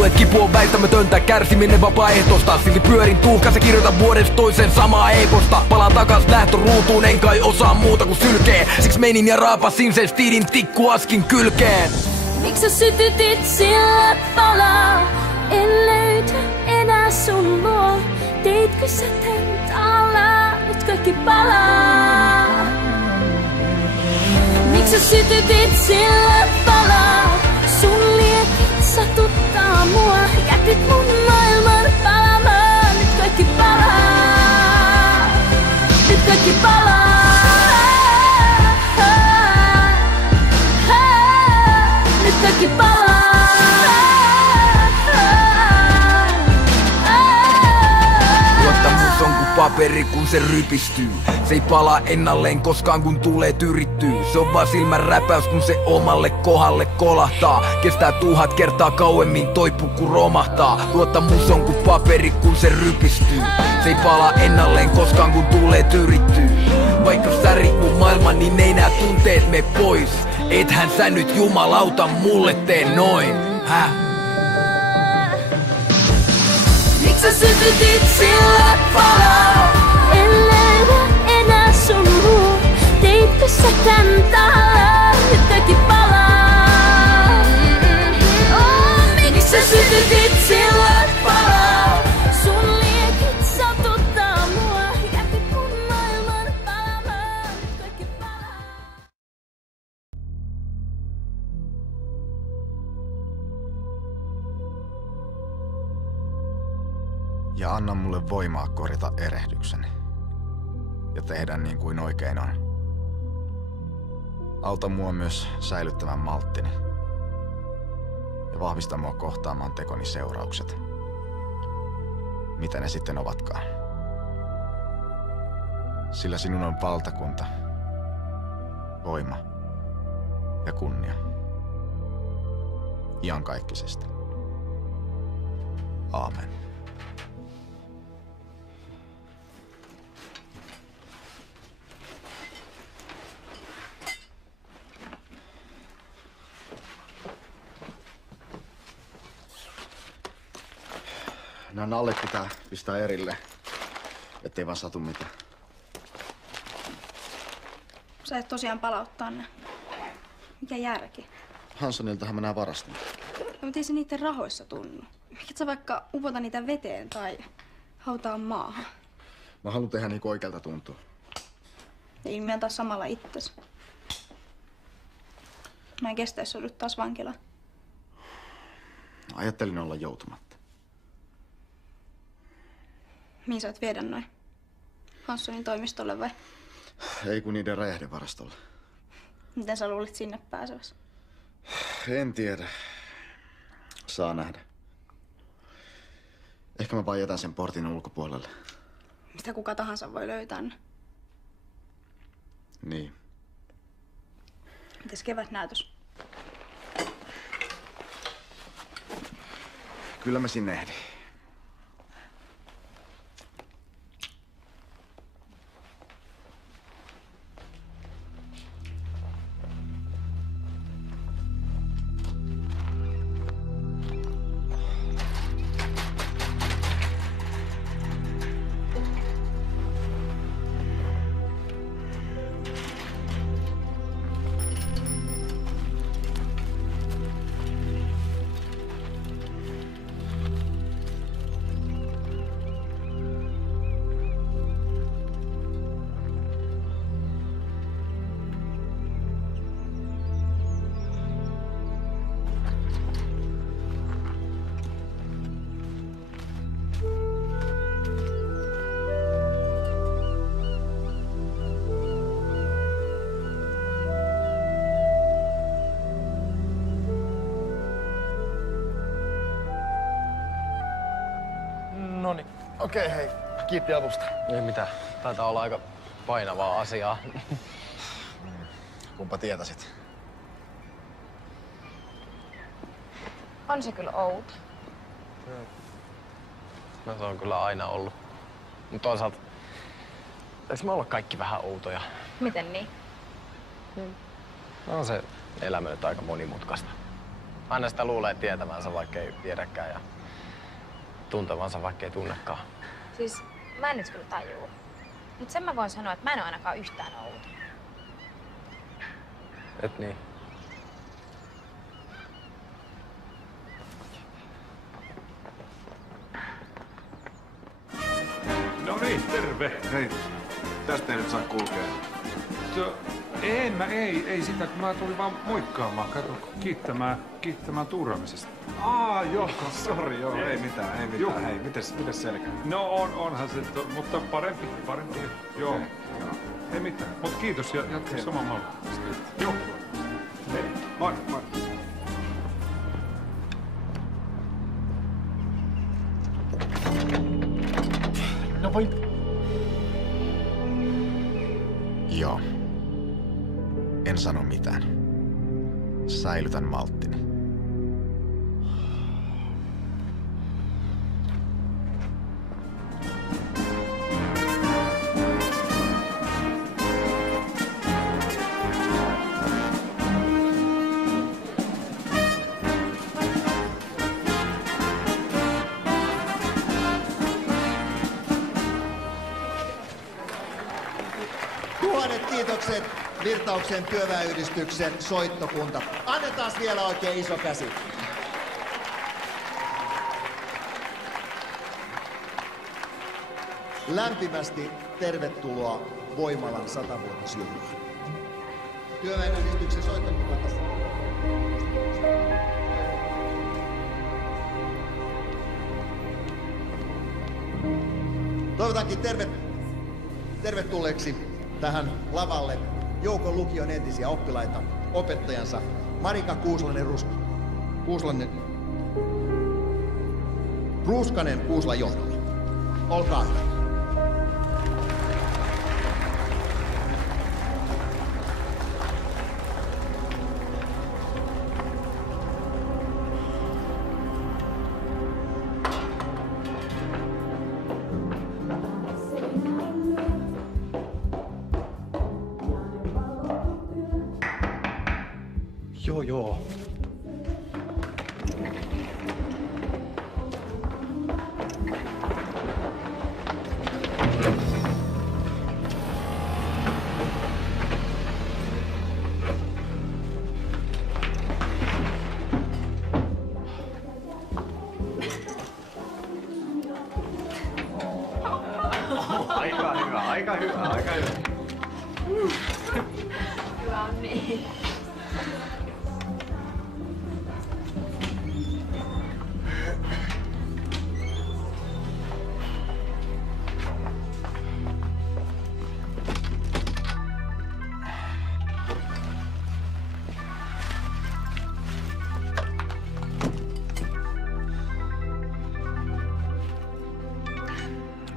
mulle, et kipu on väistämätöntä, kärsiminen vapaaehtoista. Silti pyörin tuhkas ja kirjoitan vuodesta toiseen samaa eposta. Palaan takas lähtöruutuun, en kai osaa muuta kuin sylkee. Siksi menin ja raapasin sen stiidin tikkuaskin kylkeen. Miks sä sytytit sillä palaa? En löytä enää sun luo. Teitkö sä tän täällä? Nyt kaikki palaa. Miks sä sytytit sillä palaa? Sun liekit satuttaa mua. Jätit mun maailman palamaan. Nyt kaikki palaa. Nyt kaikki palaa. Nyt kaikki palaa. Luottamus on kuin paperi, kun se rypistyy. Se ei palaa ennalleen koskaan, kun tulee tyrittyy. Se on vaan silmän räpäys, kun se omalle kohdalle kolahtaa. Kestää 1000 kertaa kauemmin toipuu, kun romahtaa. Luottamus on kuin paperi, kun se rypistyy. Se ei palaa ennalleen koskaan, kun tulee tyrittyy. Vaikka sä rikku maailman, niin ei nää tunteet me pois. Ethän sä nyt jumalauta mulle tee noin. Häh? Miks sä sytytit sillä palaa? En löydä enää sun luo. Teitkö sä tän täällä? Nyt kaikki palaa. Miks sä sytytit sillä palaa? Sun liekit satuttaa mua. Jätit mun maailman palamaan. Nyt kaikki palaa. Ja anna mulle voimaa korjata erehdykseni ja tehdä niin kuin oikein on. Auta mua myös säilyttämään malttini ja vahvista mua kohtaamaan tekoni seuraukset, mitä ne sitten ovatkaan. Sillä sinun on valtakunta, voima ja kunnia iankaikkisesti. Aamen. Nämä nallet pitää pistää erille, ettei vaan satu mitään. Sä et tosiaan palauttaa ne. Mikä järki? Hansoniltahan mä nää varastin. No, mutta ei se niiden rahoissa tunnu. Mikä sä vaikka upota niitä veteen tai hautaa maahan? Mä haluan tehdä niin kuin oikealta tuntuu. Ja ilmiöntä samalla itsesi. Mä en kestä, jos joudut taas vankilaan. Ajattelin olla joutumatta. Mihin sä oot viedä noin? Hanssonin toimistolle vai? Ei kun niiden räjähdevarastolle. Miten sä luulit sinne pääsevässä? En tiedä. Saa nähdä. Ehkä mä vaan jätän sen portin ulkopuolelle. Mistä kuka tahansa voi löytää ne? Niin. Mites kevätnäytös? Kyllä mä sinne ehdin. Noniin. Okei, hei. Kiitti avusta. Ei mitään. Taitaa olla aika painavaa asiaa. Kumpa tietäisit. On se kyllä outo. No se on kyllä aina ollut. Mutta toisaalta, eikö me olla kaikki vähän outoja? Miten niin? No on se elämä nyt aika monimutkaista. Aina sitä luulee tietävänsä, vaikkei tiedäkään, ja tuntevansa, vaikkei tunnekaan. Siis mä en nyt kyllä tajuu. Mut sen mä voin sanoa, että mä en oo ainakaan yhtään outo. Et niin. No niin, terve. Hei, tästä ei nyt saa kulkea. Ei sitä, kun mä tulin vaan moikkaamaan, kato, kiittämään tuuraamisesta. Joo, sori, joo, ei mitään. Hei, mites selkä? No onhan se, mutta parempi, joo. Okay, joo. Ei mitään, mutta kiitos ja jatka saman malli. Joo. Hei, moi. No voi. Joo. En sano mitään. Säilytän malttini. Tuhannet kiitokset Virtauksen työväenyhdistyksen soittokunta. Annetaan vielä oikein iso käsi. Lämpimästi tervetuloa Voimalan 100-vuotisjuhlaan. Työväenyhdistyksen soittokunta. Toivotankin tervetulleeksi tähän lavalle joukon lukion entisiä oppilaita, opettajansa Marika Ruuskanen Kuuslan johdolla. Olkaa hyvä. Joo. Aika hyvä. Hyvä on niin.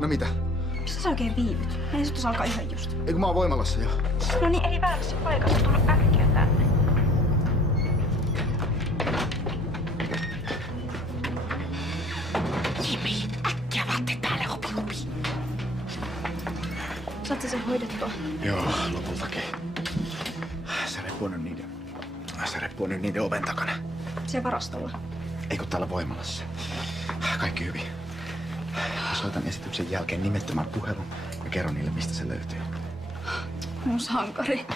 No mitä? Mistä sä oikein viivyt? Meidän esitys alkaa ihan just. Eikö mä oon Voimalassa jo? No niin, eli väärässä paikassa tullut äkkiä tänne. Jimi, äkkiä vaatteet päälle, hopilupi. Saat sä sen hoidettua? Joo, lopultakin. Se reppuu nyt niiden oven takana. Siellä varastolla. Ei kun täällä Voimalassa. Kaikki hyvin. Mä soitan esityksen jälkeen nimettömän puhelun ja kerron niille, mistä se löytyy. Mun sankari.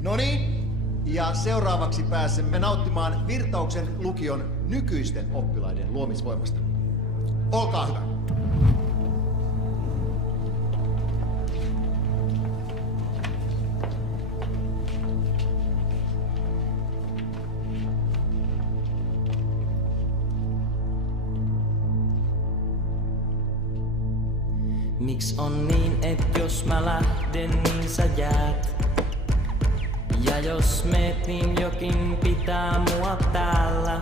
No niin, ja seuraavaksi pääsemme nauttimaan Virtauksen lukion nykyisten oppilaiden luomisvoimasta. Olkaa hyvä. Miks on niin, et jos mä lähden, niin sä jäät? Ja jos meet, niin jokin pitää mua täällä.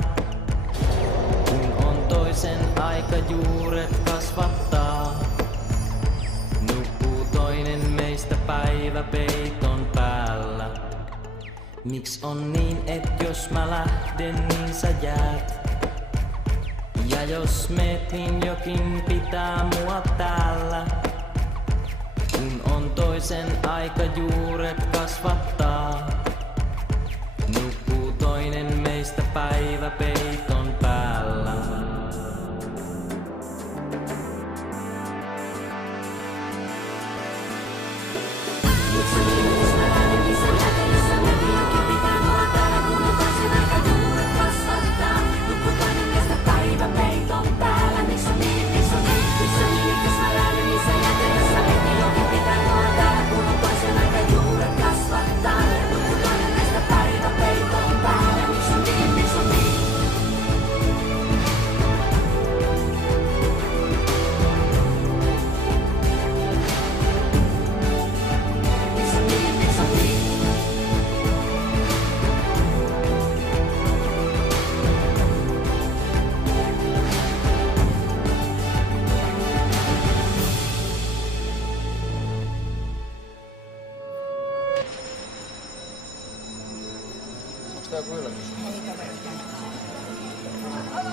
Kun on toisen aika juuret kasvattaa. Nukkuu toinen meistä päiväpeiton päällä. Miks on niin, et jos mä lähden, niin sä jäät? Ja jos meet, niin jokin pitää mua täällä. Kun on toisen aika juuret kasvattaa, nukkuu toinen meistä päiväpeiton päällä.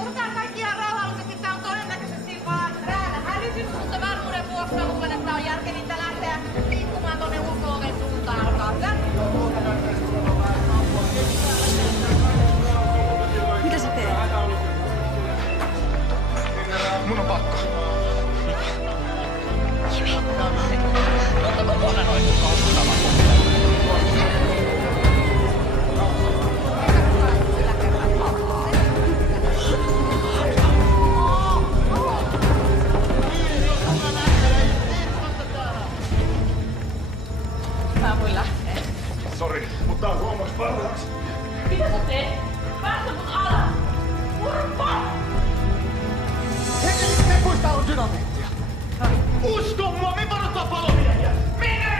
Otetaan kaikki ihan rauhallisesti. Tää on todennäköisesti vaan räällä hälytys, mutta varmuuden vuoksi mä luulen, että on järkevintä lähteä liikkumaan tonne ulko-oven suuntaan. Olkaa hyvä. Mitä sä teet? Mun on pakko. Ottako tuonne noin kauppatavan? Mä voin lähteä. Sori, mutta tää on huomaksi parhaaksi. Mitä sä teet? Päästä mun alas! Urpa! Hei, tepuista on dynamiittia. Usko mua, me varoittaa palomiehiä! Mene!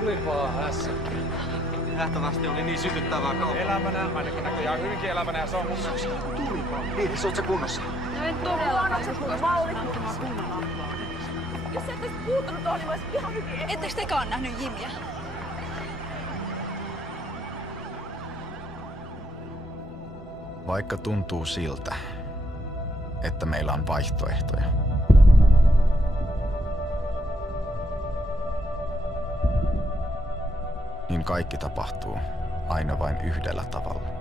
Tulipaa hässäkkä. Nähtävästi oli niin sytyttävää kauppaa. Elämänä, ainakin näköjään hyvinkin elämänä, ja se on mun mielestä. Tulipaa. Niin, oot sä kunnossa? No en todellakaan se kun Mauri kuulemaan kunnan apua. Jos sä et ois puuttunut tuohon, niin mä ois ihan hyvin. Ettekö tekaan nähnyt Jimiä? Vaikka tuntuu siltä, että meillä on vaihtoehtoja, niin kaikki tapahtuu aina vain yhdellä tavalla.